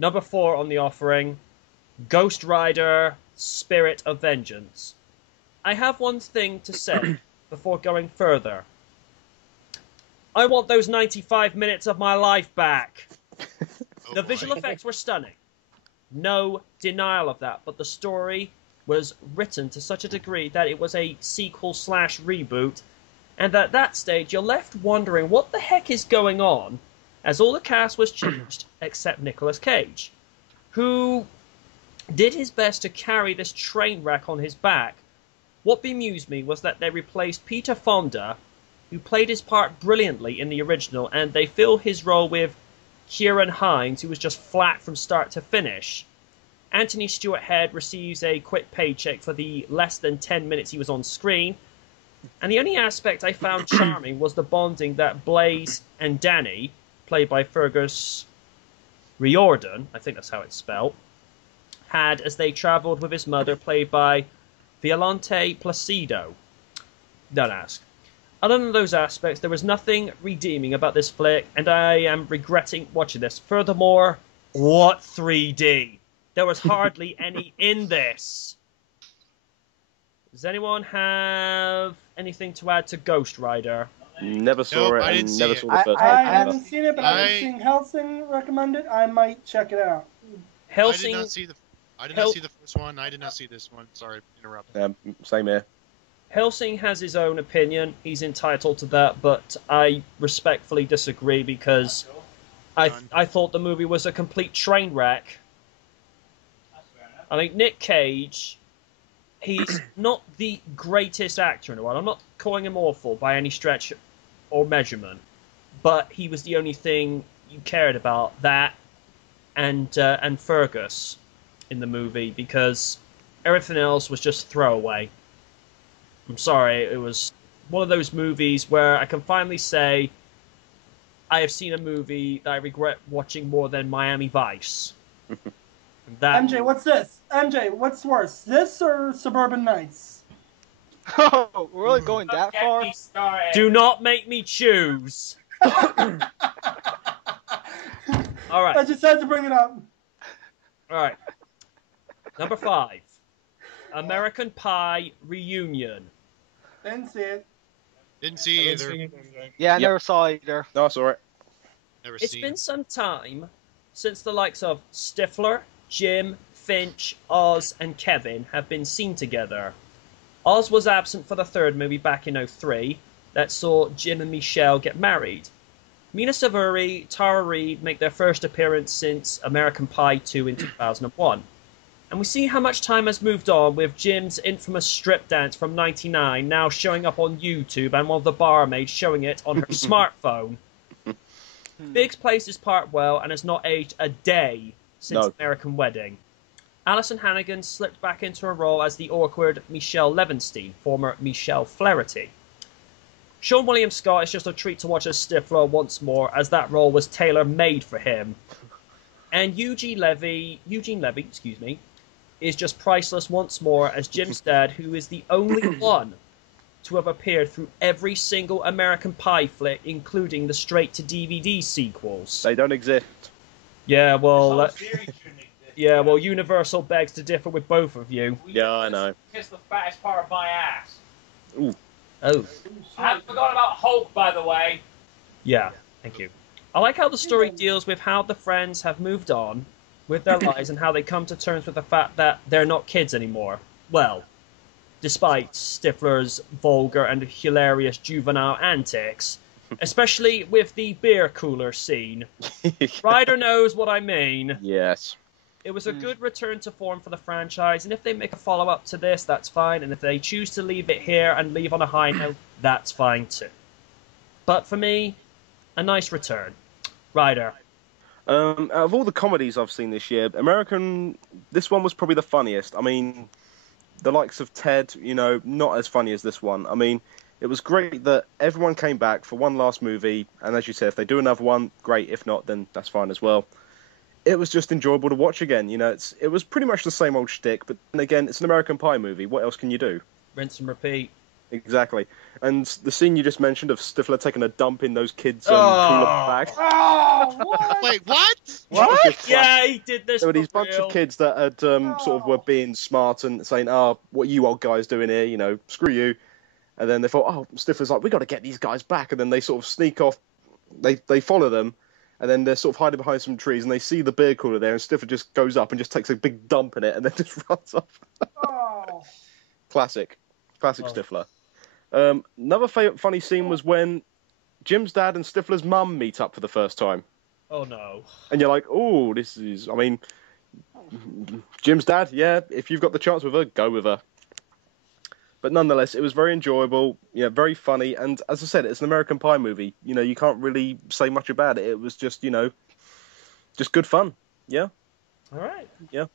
Number 4 on the offering, Ghost Rider Spirit of Vengeance. I have one thing to say before going further. I want those 95 minutes of my life back. The visual effects were stunning. No denial of that, but the story was written to such a degree that it was a sequel/reboot, and at that stage you're left wondering what the heck is going on, as all the cast was changed except Nicolas Cage, who did his best to carry this train wreck on his back. What bemused me was that they replaced Peter Fonda, who played his part brilliantly in the original, and they filled his role with Kieran Hines, who was just flat from start to finish. Anthony Stewart Head receives a quick paycheck for the less than 10 minutes he was on screen, and the only aspect I found charming was the bonding that Blaze and Danny, played by Fergus Riordan, I think that's how it's spelled, had as they travelled with his mother, played by Violante Placido. Don't ask. Other than those aspects, there was nothing redeeming about this flick, and I am regretting watching this. Furthermore, what 3D? There was hardly any in this. Does anyone have anything to add to Ghost Rider? Never saw it, and never saw the first I haven't seen it, but I've seen Helsing recommended. I might check it out. Helsing. I did not see the first one. I did not see this one. Sorry, interrupting. Same here. Helsing has his own opinion. He's entitled to that, but I respectfully disagree because I thought the movie was a complete train wreck. I mean, Nick Cage, he's not the greatest actor in the world. I'm not calling him awful by any stretch or measurement, but he was the only thing you cared about, that and Fergus in the movie, because everything else was just throwaway. I'm sorry, it was one of those movies where I can finally say I have seen a movie that I regret watching more than Miami Vice. MJ, what's this? MJ, what's worse, this or Suburban Nights? Oh, we're really going that far? Do not make me choose. All right. I just had to bring it up. All right. Number 5, American Pie Reunion. Didn't see it. Didn't see either. Yeah, I never saw it either. No, I saw it. It's been some time since the likes of Stifler, Jim, Finch, Oz, and Kevin have been seen together. Oz was absent for the third movie back in '03 that saw Jim and Michelle get married. Mina Savuri, Tara Reid make their first appearance since American Pie 2 in 2001. And we see how much time has moved on, with Jim's infamous strip dance from '99 now showing up on YouTube, and one of the barmaids showing it on her smartphone. Biggs plays his part well and has not aged a day since American Wedding. Alison Hannigan slipped back into her role as the awkward Michelle Levinstein, former Michelle Flaherty. Sean William Scott is just a treat to watch as Stifler once more, as that role was tailor-made for him. And Eugene Levy, is just priceless once more as Jim's dad, who is the only one to have appeared through every single American Pie flick, including the straight-to-DVD sequels. They don't exist. Yeah, well, Universal begs to differ with both of you. Yeah, I know. Kiss the fattest part of my ass. Ooh. Oh. I haven't forgotten about Hulk, by the way. Yeah, thank you. I like how the story deals with how the friends have moved on with their lives and how they come to terms with the fact that they're not kids anymore. Well, despite Stifler's vulgar and hilarious juvenile antics, especially with the beer cooler scene. Ryder knows what I mean. Yes. It was a good return to form for the franchise, and if they make a follow-up to this, that's fine, and if they choose to leave it here and leave on a high note, that's fine too. But for me, a nice return. Ryder. Out of all the comedies I've seen this year, this one was probably the funniest. I mean, the likes of Ted, not as funny as this one. I mean, it was great that everyone came back for one last movie, and as you said, if they do another one, great. If not, then that's fine as well. It was just enjoyable to watch again. It was pretty much the same old shtick, but then again, it's an American Pie movie. What else can you do? Rinse and repeat. Exactly. And the scene you just mentioned of Stifler taking a dump in those kids' Oh. cooler bags. Oh, what? Wait, what? That was just Yeah, he did this There were for these bunch real. of kids that had sort of were being smart and saying, what you old guys doing here? You know, screw you. And then they thought, Stifler's like, we got to get these guys back. And then they sort of sneak off. They follow them. And then they're sort of hiding behind some trees. And they see the beer cooler there. And Stifler just goes up and just takes a big dump in it. And then just runs off. Oh. Classic Stifler. Another funny scene was when Jim's dad and Stifler's mum meet up for the first time. Oh no. And you're like, oh, this is... I mean, Jim's dad, yeah, if you've got the chance with her, go with her. But nonetheless, it was very enjoyable, very funny. And as I said, it's an American Pie movie. You know, you can't really say much about it. It was just, just good fun. Yeah? All right. Yeah.